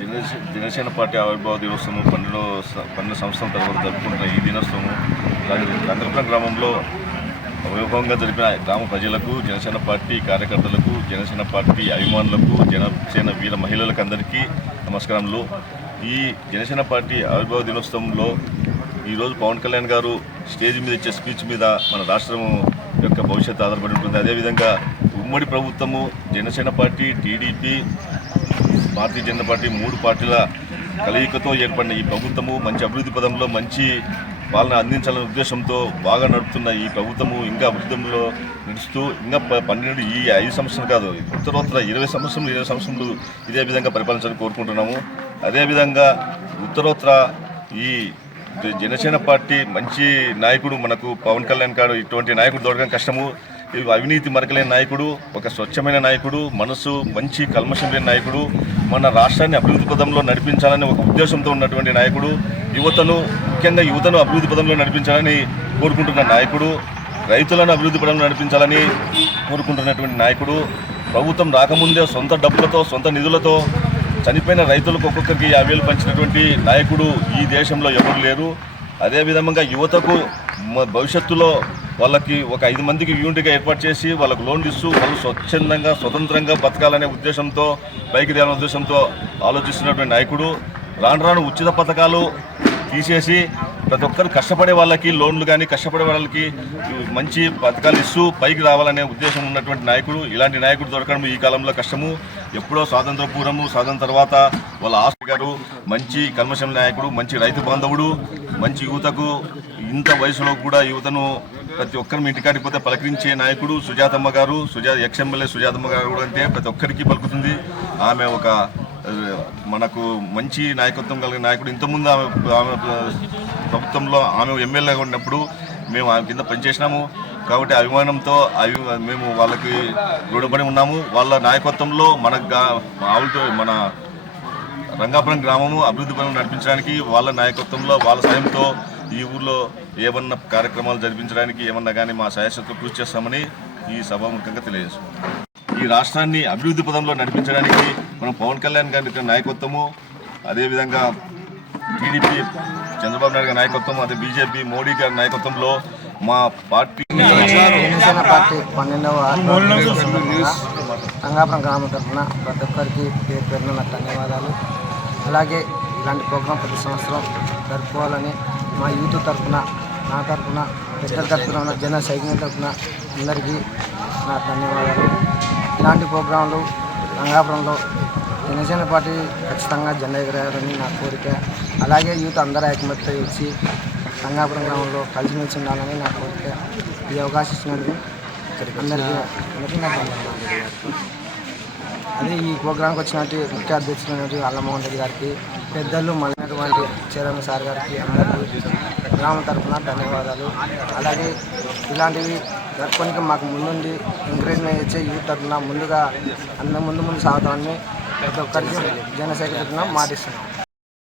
Janasena Janasena party ఆవిర్భావ దినోత్సవం పన్నెండు పన్నెండు సంవత్సరం తర్వాత జరుపుకుంటున్న ఈ దినోత్సవం రంగపురం గ్రామంలో వైభవంగా జరిపిన గ్రామ ప్రజలకు జనసేన పార్టీ కార్యకర్తలకు జనసేన పార్టీ అభిమానులకు జనసేన వీర మహిళలకు అందరికీ నమస్కారములు. ఈ జనసేన పార్టీ ఆవిర్భావ దినోత్సవంలో ఈరోజు పవన్ కళ్యాణ్ గారు స్టేజ్ మీద ఇచ్చే స్పీచ్ మీద మన రాష్ట్రం యొక్క భవిష్యత్తు ఆధారపడి ఉంటుంది. అదేవిధంగా ఉమ్మడి ప్రభుత్వము Janasena party TDP Bharatiya Janata party మూడు పార్టీల కలయికతో ఏర్పడిన ఈ ప్రభుత్వము మంచి అభివృద్ధి పదంలో మంచి పాలన అందించాలనే ఉద్దేశంతో బాగా నడుపుతున్న ఈ ప్రభుత్వము ఇంకా అభివృద్ధిలో నడుస్తూ ఇంకా పన్నెండు ఈ ఐదు సంవత్సరాలు కాదు ఉత్తరోత్తర ఇరవై సంవత్సరాలు ఇరవై సంవత్సరాలు ఇదే విధంగా పరిపాలించాలని కోరుకుంటున్నాము. అదేవిధంగా ఉత్తరోత్తర ఈ జనసేన పార్టీ మంచి నాయకుడు మనకు పవన్ కళ్యాణ్ గారు ఇటువంటి నాయకుడు దొరకడం కష్టము. అవినీతి మరకలేని నాయకుడు ఒక స్వచ్ఛమైన నాయకుడు మనసు మంచి కల్మషం లేని నాయకుడు మన రాష్ట్రాన్ని అభివృద్ధి పదంలో నడిపించాలని ఒక ఉద్దేశంతో ఉన్నటువంటి నాయకుడు యువతను ముఖ్యంగా యువతను అభివృద్ధి పదంలో నడిపించాలని కోరుకుంటున్న నాయకుడు రైతులను అభివృద్ధి పదంలో నడిపించాలని కోరుకుంటున్నటువంటి నాయకుడు ప్రభుత్వం రాకముందే సొంత డబ్బులతో సొంత నిధులతో చనిపోయిన రైతులకు ఒక్కొక్కరికి యాభై వేలు పంచినటువంటి నాయకుడు ఈ దేశంలో ఎవరు లేరు. అదేవిధంగా యువతకు భవిష్యత్తులో వాళ్ళకి ఒక ఐదు మందికి యూనిట్గా ఏర్పాటు చేసి వాళ్ళకు లోన్లు ఇస్తూ వాళ్ళు స్వచ్ఛందంగా స్వతంత్రంగా బతకాలనే ఉద్దేశంతో పైకి తేవాలనే ఉద్దేశంతో ఆలోచిస్తున్నటువంటి నాయకుడు. రాను రాను ఉచిత పథకాలు తీసేసి ప్రతి ఒక్కరు కష్టపడే వాళ్ళకి లోన్లు కానీ కష్టపడే వాళ్ళకి మంచి పథకాలు ఇస్తూ పైకి రావాలనే ఉద్దేశం ఉన్నటువంటి నాయకుడు. ఇలాంటి నాయకుడు దొరకడం ఈ కాలంలో కష్టము. ఎప్పుడో స్వాతంత్ర పూర్వము స్వాతంత్ర తర్వాత వాళ్ళ ఆస్తి గారు మంచి కల్మశం నాయకుడు మంచి రైతు బాంధవుడు మంచి యువతకు ఇంత వయసులో కూడా యువతను ప్రతి ఒక్కరి ఇంటికాడికి పోతే పలకరించే నాయకుడు సుజాతమ్మ గారు సుజా ఎక్స్ ఎమ్మెల్యే సుజాతమ్మ గారు కూడా అంటే ప్రతి ఒక్కరికి పలుకుతుంది. ఆమె ఒక మనకు మంచి నాయకత్వం కలిగిన నాయకుడు. ఇంతకుముందు ఆమె ఆమె ప్రభుత్వంలో ఆమె ఎమ్మెల్యేగా ఉన్నప్పుడు మేము ఆమె కింద పనిచేసినాము. కాబట్టి అభిమానంతో అవి మేము వాళ్ళకి రుణపడి ఉన్నాము. వాళ్ళ నాయకత్వంలో మన ఆవులతో మన రంగాపురం గ్రామము అభివృద్ధి పనులు నడిపించడానికి వాళ్ళ నాయకత్వంలో వాళ్ళ సాయంతో ఈ ఊర్లో ఏమన్నా కార్యక్రమాలు జరిపించడానికి ఏమన్నా కానీ మా సాయశక్తులు కృషి చేస్తామని ఈ సభాముఖంగా తెలియజేస్తున్నాం. ఈ రాష్ట్రాన్ని అభివృద్ధి పదంలో నడిపించడానికి మనం పవన్ కళ్యాణ్ గారి నాయకత్వము అదేవిధంగా టీడీపీ చంద్రబాబు నాయుడు గారి నాయకత్వం అదే బీజేపీ మోడీ గారి నాయకత్వంలో మా పార్టీ పార్టీ పన్నెండవ గ్రామం తరఫున ప్రతి ఒక్కరికి పేరు పేరున నా ధన్యవాదాలు. అలాగే ఇలాంటి ప్రోగ్రాం ప్రతి సంవత్సరం జరుపుకోవాలని మా యూత్ తరఫున నా తరఫున పెద్దల తరఫున ఉన్న జన సైన్యం తరఫున అందరికీ నా ధన్యవాదాలు. ఇలాంటి ప్రోగ్రాంలు రంగాపురంలో జనసేన పార్టీ ఖచ్చితంగా జెండా ఎగరేయాలని నా కోరిక. అలాగే యూత్ అందరూ ఐకమత్య ఇచ్చి రంగాపురం గ్రామంలో కలిసిమెలిసి ఉండాలని నా కోరిక. ఈ అవకాశం ఇచ్చినందుకు అందరికీ అందరికీ నా అదే ఈ ప్రోగ్రాంకి వచ్చినట్టు ముఖ్య అధ్యక్షులైనటువంటి అల్లమోహన్ రెడ్డి గారికి పెద్దలు ఇటువంటి చైర్మన్ సార్ గారికి అందరికీ గ్రామం తరఫున ధన్యవాదాలు. అలాగే ఇలాంటివి జరుపుకోనికి మాకు ముందుండి ఎంకరేజ్మెంట్ ఇచ్చే యూత్ తరఫున ముందుగా అందరం ముందు ముందు సాగుతామని ప్రతి ఒక్కరికి జనసేకరణ మాటిస్తున్నాం.